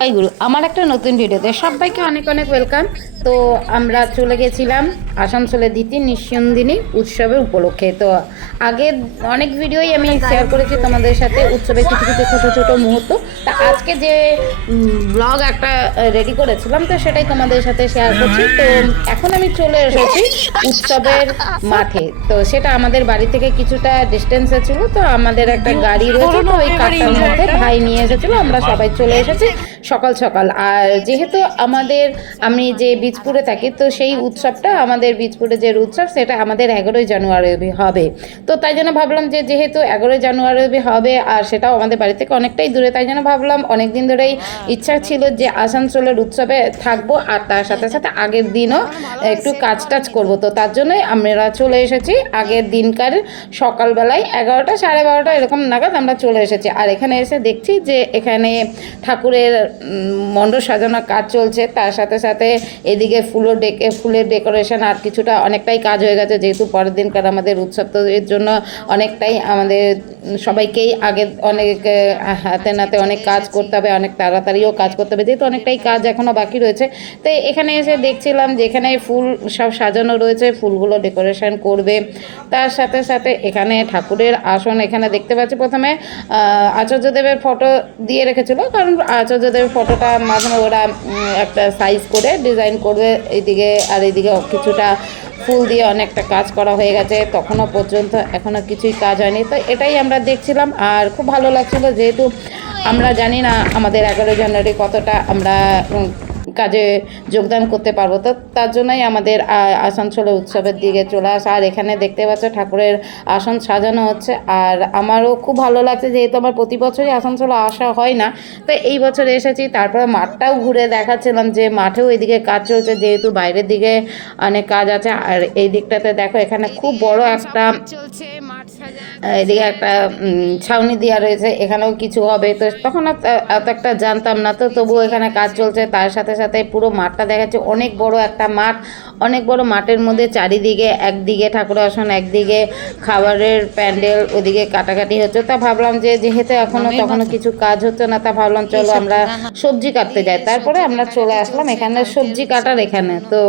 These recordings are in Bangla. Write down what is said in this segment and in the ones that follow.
হাই গুরু, আমার একটা নতুন ভিডিওতে সবাইকে অনেক অনেক ওয়েলকাম। তো আমরা চলে গেছিলাম আসানসোলের দ্বিতীয় নিঃসন্দিনী উৎসবের উপলক্ষে। তো আগের অনেক ভিডিওই আমি শেয়ার করেছি তোমাদের সাথে উৎসবের কিছু কিছু ছোট ছোট মুহূর্ত। তা আজকে যে ব্লগ একটা রেডি করেছিলাম, তো সেটাই তোমাদের সাথে শেয়ার করছি। তো এখন আমি চলে এসেছি উৎসবের মাঠে। তো সেটা আমাদের বাড়ি থেকে কিছুটা ডিস্টেন্সে ছিল। তো আমাদের একটা গাড়ি রয়েছে, তো ওই কারটার মধ্যে ভাই নিয়ে এসেছিলো, আমরা সবাই চলে এসেছি সকাল সকাল। আর যেহেতু আমি যে বীজপুরে থাকি, তো সেই উৎসবটা আমাদের বীজপুরে যে উৎসব সেটা আমাদের 11ই জানুয়ারি হবে। তো তাই জন্য ভাবলাম যে যেহেতু 11ই জানুয়ারি হবে আর সেটাও আমাদের বাড়ি থেকে অনেকটাই দূরে, তাই জন্য ভাবলাম অনেক দিন ধরেই ইচ্ছা ছিল যে আসানসোলের উৎসবে থাকবো আর তার সাথে সাথে আগের দিনও একটু কাজ টাজ করবো। তো তার জন্যই আমরা চলে এসেছি আগের দিনকার সকালবেলায় 11টা সাড়ে 12টা এরকম নাগাদ আমরা চলে এসেছি। আর এখানে এসে দেখছি যে এখানে ঠাকুরের মণ্ডপ সাজানোর কাজ চলছে, তার সাথে সাথে এদিকে ফুলের ডেকোরেশন আর কিছুটা অনেকটাই কাজ হয়ে গেছে, যেহেতু পরের দিনকার আমাদের উৎসব। তো এর জন্য অনেকটাই আমাদের সবাইকেই আগে অনেক হাতে নাতে অনেক কাজ করতে হবে, অনেক তাড়াতাড়িও কাজ করতে হবে, যেহেতু অনেকটাই কাজ এখনও বাকি রয়েছে। তো এখানে এসে দেখছিলাম যে এখানে ফুল সব সাজানো রয়েছে, ফুলগুলো ডেকোরেশন করবে। তার সাথে সাথে এখানে ঠাকুরের আসন এখানে দেখতে পাচ্ছি। প্রথমে আচার্যদেবের ফটো দিয়ে রেখেছিল, কারণ আচার্যদেবের ফটোটা মাঝে ওরা একটা সাইজ করে ডিজাইন করবে এইদিকে, আর এইদিকে কিছুটা ফুল দিয়ে অনেকটা কাজ করা হয়ে গেছে। তখনও পর্যন্ত এখনও কিছুই কাজ হয়নি। তো এটাই আমরা দেখছিলাম আর খুব ভালো লাগছিল, যেহেতু আমরা জানি না আমাদের 11ই জানুয়ারি কতটা আমরা কাজে যোগদান করতে পারবো। তো তার জন্যই আমাদের আসানসোলে উৎসবের দিকে চলে আসা। আর এখানে দেখতে পাচ্ছ ঠাকুরের আসন সাজানো হচ্ছে, আর আমারও খুব ভালো লাগছে, যেহেতু আমার প্রতি বছরই আসানসোলে আসা হয় না। তো এই বছর এসেছি। তারপরে মাঠটাও ঘুরে দেখাচ্ছিলাম যে মাঠেও এদিকে কাজ চলছে, যেহেতু বাইরের দিকে অনেক কাজ আছে। আর এই দিকটাতে দেখো এখানে খুব বড় একটা এদিকে একটা ছাউনি দেওয়া রয়েছে, এখানেও কিছু হবে। তো তখন এত একটা জানতাম না, তো তবুও এখানে কাজ চলছে। তার সাথে সাথে পুরো মাঠটা দেখাচ্ছে, অনেক বড় একটা মাঠ। অনেক বড় মাঠের মধ্যে চারিদিকে একদিকে ঠাকুর আসন, একদিকে খাবারের প্যান্ডেল, ওদিকে কাটাকাটি হচ্ছে। তা ভাবলাম যে যেহেতু তখনও কিছু কাজ হচ্ছে না, তা ভাবলাম চলো আমরা সবজি কাটতে যাই। তারপরে আমরা চলে আসলাম এখানে সবজি কাটার এখানে। তো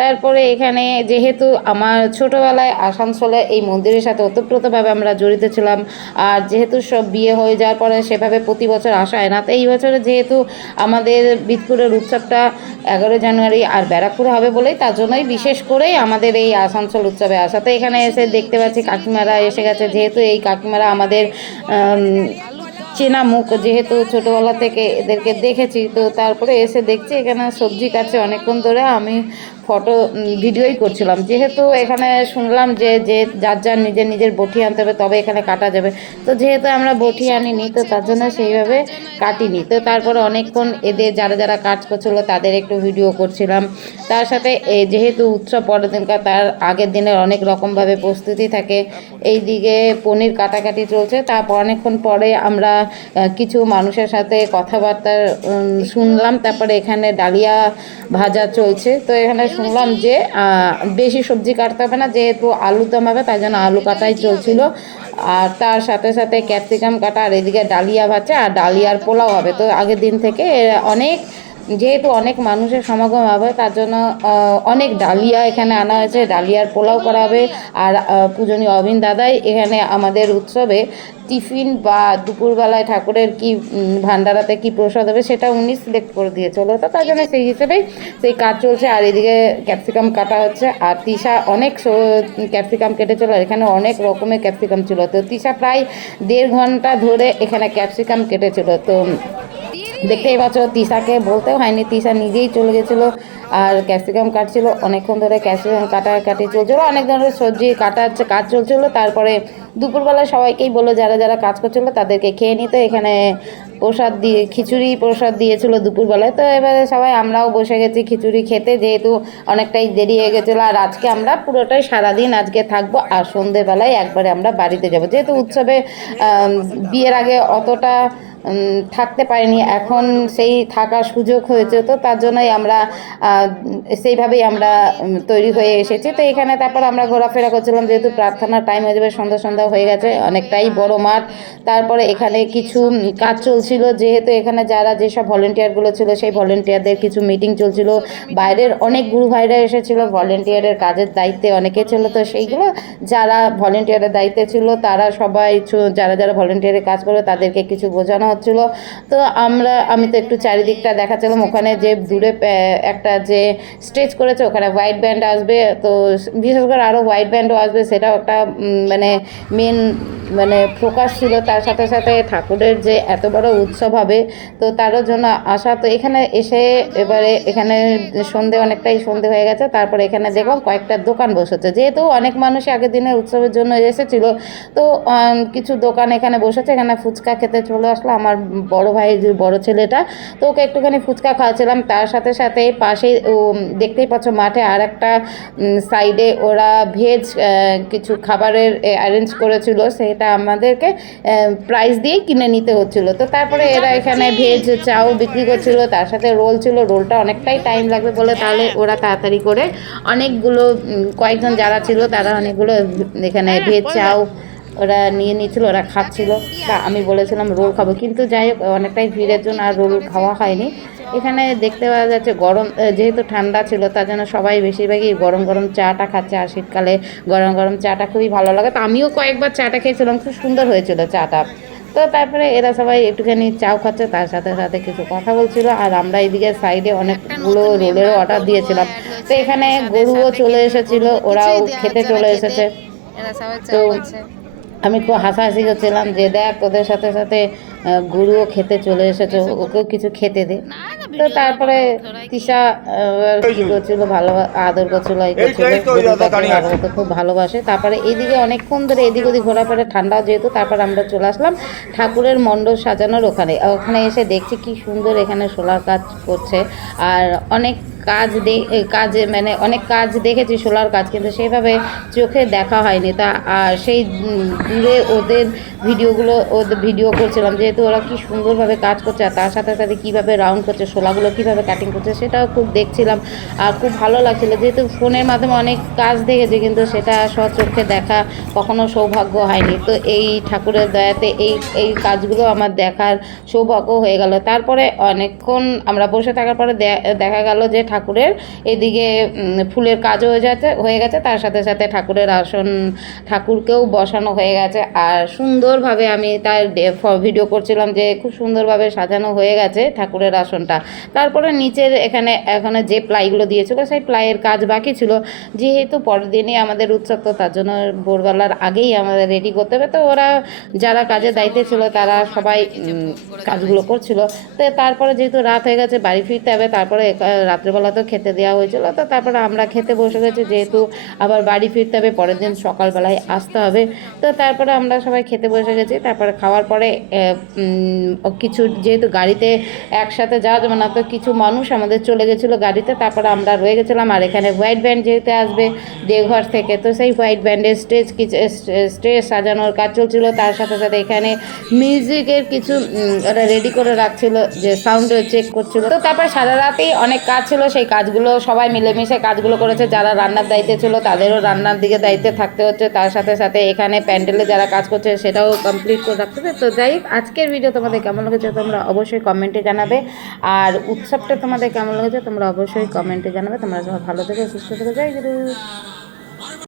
তারপরে এখানে যেহেতু আমার ছোটোবেলায় আসানসোলে এই মন্দিরের সাথে ওতপ্রোতভাবে আমরা জড়িত ছিলাম, আর যেহেতু সব বিয়ে হয়ে যাওয়ার পরে সেভাবে প্রতি বছর আসা হয় না। তো এই বছরে যেহেতু আমাদের বীজপুরের উৎসবটা 11ই জানুয়ারি আর ব্যারাকপুরে হবে বলেই, তার জন্যই বিশেষ করেই আমাদের এই আসানসোল উৎসবে আসা। তো এখানে এসে দেখতে পাচ্ছি কাকিমারা এসে গেছে, যেহেতু এই কাকিমারা আমাদের চেনা মুখ, যেহেতু ছোটোবেলা থেকে এদেরকে দেখেছি। তো তারপরে এসে দেখছি এখানে সবজি কাটছে অনেকক্ষণ ধরে। আমি ভিডিওই করছিলাম, যেহেতু এখানে শুনলাম যে যে যার যার নিজের নিজের বটি আনতে হবে তবে এখানে কাটা যাবে। তো যেহেতু আমরা বটি আনিনি, তো তার জন্য সেইভাবে কাটিনি। তো তারপরে অনেকক্ষণ এদের যারা যারা কাজ করছিলো তাদের একটু ভিডিও করছিলাম। তার সাথে যেহেতু উৎসব পরের দিনকার, তার আগের দিনের অনেক রকমভাবে প্রস্তুতি থাকে। এই দিকে পনির কাটাকাটি চলছে। তারপর অনেকক্ষণ পরে আমরা কিছু মানুষের সাথে কথাবার্তা শুনলাম। তারপরে এখানে ডালিয়া ভাজা চলছে। তো এখানে শুনলাম যে বেশি সবজি কাটতে হবে না, যেহেতু আলুর দম হবে, তাই জন্য আলু কাটাই চলছিল। আর তার সাথে সাথে ক্যাপসিকাম কাটা, আর এদিকে ডালিয়া ভাজা আর ডালিয়ার পোলাও হবে। তো আগের দিন থেকে অনেক যেহেতু অনেক মানুষের সমাগম হবে, তার জন্য অনেক ডালিয়া এখানে আনা হয়েছে, ডালিয়ার পোলাও করা হবে। আর পূজনীয় অবিন দাদাই এখানে আমাদের উৎসবে টিফিন বা দুপুরবেলায় ঠাকুরের কি ভান্ডারাতে কি প্রসাদ হবে সেটা উনি সিলেক্ট করে দিয়েছিল। তো তার জন্য সেই হিসেবেই সেই কাজ চলছে। আর এদিকে ক্যাপসিকাম কাটা হচ্ছে, আর তিশা অনেক ক্যাপসিকাম কেটেছিল। এখানে অনেক রকমের ক্যাপসিকাম ছিল। তো তিশা প্রায় 1.5 ঘন্টা ধরে এখানে ক্যাপসিকাম কেটেছিল। তো দেখতেই পাচ্ছ তিশাকে বলতেও হয়নি, তিশা নিজেই চলে গেছিলো আর ক্যাপসিকাম কাটছিল। অনেকক্ষণ ধরে ক্যাপসিকাম কাটাকাটি চলছিলো, অনেক ধরনের সবজি কাটার কাজ চলছিলো। তারপরে দুপুরবেলা সবাইকেই বললো যারা যারা কাজ করছিলো তাদেরকে খেয়ে নিতে। এখানে প্রসাদ দিয়ে খিচুড়ি প্রসাদ দিয়েছিলো দুপুরবেলায়। তো এবারে সবাই আমরাও বসে গেছি খিচুড়ি খেতে, যেহেতু অনেকটাই দেরি হয়ে গেছিলো। আর আজকে আমরা পুরোটাই সারাদিন আজকে থাকবো, আর সন্ধেবেলায় একবারে আমরা বাড়িতে যাব, যেহেতু উৎসবে বিয়ের আগে অতটা থাকতে পারিনি, এখন সেই থাকার সুযোগ হয়েছে, তো তার জন্যই আমরা সেইভাবেই আমরা তৈরি হয়ে এসেছি। তো এখানে তারপর আমরা ঘোরাফেরা করছিলাম, যেহেতু প্রার্থনার টাইম হয়ে যাবে, সন্ধ্যা সন্ধ্যা হয়ে গেছে, অনেকটাই বড় মাঠ। তারপরে এখানে কিছু কাজ চলছিল, যেহেতু এখানে যারা যেসব ভলেন্টিয়ারগুলো ছিল সেই ভলেন্টিয়ারদের কিছু মিটিং চলছিল। বাইরের অনেক গুরু ভাইরা এসেছিল, ভলেন্টিয়ারের কাজের দায়িত্বে অনেকে ছিল, তো সেইগুলো যারা ভলেন্টিয়ারের দায়িত্বে ছিল তারা সবাই যারা যারা ভলেন্টিয়ারের কাজ করে তাদেরকে কিছু বোঝানো হচ্ছিল। তো আমি তো একটু চারিদিকটা দেখাচ্ছিলাম, ওখানে যে দূরে একটা যে স্টেজ করেছে ওখানে হোয়াইট ব্যান্ড আসবে, তো বিশেষ করে আরও হোয়াইট ব্যান্ডও আসবে, সেটাও একটা মানে মেন মানে ফোকাস ছিল। তার সাথে সাথে ঠাকুরের যে এত বড় উৎসব হবে, তো তারও জন্য আসা। তো এখানে এসে এবারে এখানে অনেকটাই সন্ধে হয়ে গেছে, তারপরে এখানে দেখলাম কয়েকটা দোকান বসেছে, যেহেতু অনেক মানুষ আগের দিনের উৎসবের জন্য এসেছিল, তো কিছু দোকান এখানে বসেছে। এখানে ফুচকা খেতে চলে আসলো আমার বড় ভাই, যে বড় ছেলেটা, তো ওকে একটুখানি ফুচকা খাওয়াচ্ছিলাম। তার সাথে সাথে পাশেই দেখতেই পাচ্ছ মাঠে আর একটা সাইডে ওরা ভেজ কিছু খাবারের অ্যারেঞ্জ করেছিল, সেটা আমাদেরকে প্রাইস দিয়েই কিনে নিতে হচ্ছিল। তো তারপরে এরা এখানে ভেজ চাও বিক্রি করছিল, তার সাথে রোল ছিল, রোলটা অনেকটাই টাইম লাগবে বলে তাহলে ওরা তাড়াতাড়ি করে অনেকগুলো কয়েকজন যারা ছিল তারা অনেকগুলো এখানে ভেজ চাও ওরা নিয়ে নিয়েছিল, ওরা খাচ্ছিল। তা আমি বলেছিলাম রোল খাবো, কিন্তু যাই হোক অনেকটাই ভিড়ের জন্য আর রোল খাওয়া হয়নি। এখানে দেখতে পাওয়া যাচ্ছে গরম, যেহেতু ঠান্ডা ছিল তার জন্য সবাই বেশিরভাগই গরম গরম চাটা খাচ্ছে, আর শীতকালে গরম গরম চাটা খুবই ভালো লাগে। তো আমিও কয়েকবার চাটা খেয়েছিলাম, খুব সুন্দর হয়েছিল চাটা। তো তারপরে এরা সবাই একটুখানি চাও খাচ্ছে, তার সাথে সাথে কিছু কথা বলছিল, আর আমরা এদিকে সাইডে অনেকগুলো রোলেরও অর্ডার দিয়েছিলাম। তো এখানে গরুও চলে এসেছিল, ওরাও খেতে চলে এসেছে। তো আমি খুব হাসাহাসি করছিলাম যে দেখ তোদের সাথে সাথে গরুও খেতে চলে এসেছে, ওকেও কিছু খেতে দে। তো তারপরে তিশা কি করছিল, ভালো আদর করছিল, এই করছিল, গরুটাকে ভাগবত খুব ভালোবাসে। তারপরে এইদিকে অনেকক্ষণ ধরে এদিক ওদিক ঘোরাফেরা, ঠান্ডাও যেহেতু, তারপর আমরা চলে আসলাম ঠাকুরের মণ্ডপ সাজানোর ওখানে। ওখানে এসে দেখছি কি সুন্দর এখানে সোলার কাজ করছে, আর অনেক কাজে মানে অনেক কাজ দেখেছি সোলার কাজ, কিন্তু সেইভাবে চোখে দেখা হয়নি। তা আর সেই দূরে ওদের ভিডিও করছিলাম, যেহেতু ওরা কি সুন্দরভাবে কাজ করছে, আর তার সাথে সাথে কীভাবে রাউন্ড করছে, শোলাগুলো কীভাবে কাটিং করছে সেটাও খুব দেখছিলাম, আর খুব ভালো লাগছিলো। যেহেতু ফোনের মাধ্যমে অনেক কাজ দেখেছি, কিন্তু সেটা স্বচক্ষে দেখা কখনো সৌভাগ্য হয়নি। তো এই ঠাকুরের দয়াতে এই কাজগুলো আমার দেখার সৌভাগ্য হয়ে গেল। তারপরে অনেকক্ষণ আমরা বসে থাকার পরে দেখা গেল যে ঠাকুরের এদিকে ফুলের কাজও হয়ে গেছে, তার সাথে সাথে ঠাকুরকেও বসানো হয়ে গেছে, আর সুন্দরভাবে আমি তার ভিডিও করছিলাম যে খুব সুন্দরভাবে সাজানো হয়ে গেছে ঠাকুরের আসনটা। তারপরে নিচের এখানে যে প্লাইগুলো দিয়েছিল সেই প্লাইয়ের কাজ বাকি ছিল, যেহেতু পরের দিনই আমাদের উৎসব, তো তার জন্য ভোরবেলার আগেই আমাদের রেডি করতে হবে। তো ওরা যারা কাজের দায়িত্বে ছিল তারা সবাই কাজগুলো করছিল। তো তারপরে যেহেতু রাত হয়ে গেছে, বাড়ি ফিরতে হবে, তারপরে রাত্রেবেলা তো খেতে দেওয়া হয়েছিল, তো তারপরে আমরা খেতে বসে গেছি, যেহেতু আবার বাড়ি ফিরতে হবে, পরের দিন সকালবেলায় আসতে হবে। তো তারপরে আমরা সবাই খেতে বসে গেছি। তারপরে খাওয়ার পরে কিছু যেহেতু গাড়িতে একসাথে যাওয়া যাবে না, তো কিছু মানুষ আমাদের চলে গেছিলো গাড়িতে, তারপরে আমরা রয়ে গেছিলাম। আর এখানে হোয়াইট ব্যান্ড যেহেতু আসবে দেওঘর থেকে, তো সেই হোয়াইট ব্যান্ডের স্টেজ সাজানোর কাজ চলছিল, তার সাথে সাথে এখানে মিউজিকের কিছু ওরা রেডি করে রাখছিল, যে সাউন্ড চেক করছিল। তো তারপর সারা রাতেই অনেক কাজ ছিল, সেই কাজগুলো সবাই মিলেমিশে কাজগুলো করেছে। যারা রান্নার দায়িত্বে ছিল তাদেরও রান্নার দিকে দায়িত্বে থাকতে হচ্ছে, তার সাথে সাথে এখানে প্যান্ডেলে যারা কাজ করছে সেটাও কমপ্লিট করে রাখতে হবে। তো যাই হোক, আজকের ভিডিও তোমাদের কেমন লেগেছে তোমরা অবশ্যই কমেন্টে জানাবে, আর উৎসবটা তোমাদের কেমন লেগেছে তোমরা অবশ্যই কমেন্টে জানাবে। তোমরা সবাই ভালো থেকো, সুস্থ থেকো, জয় গুরু।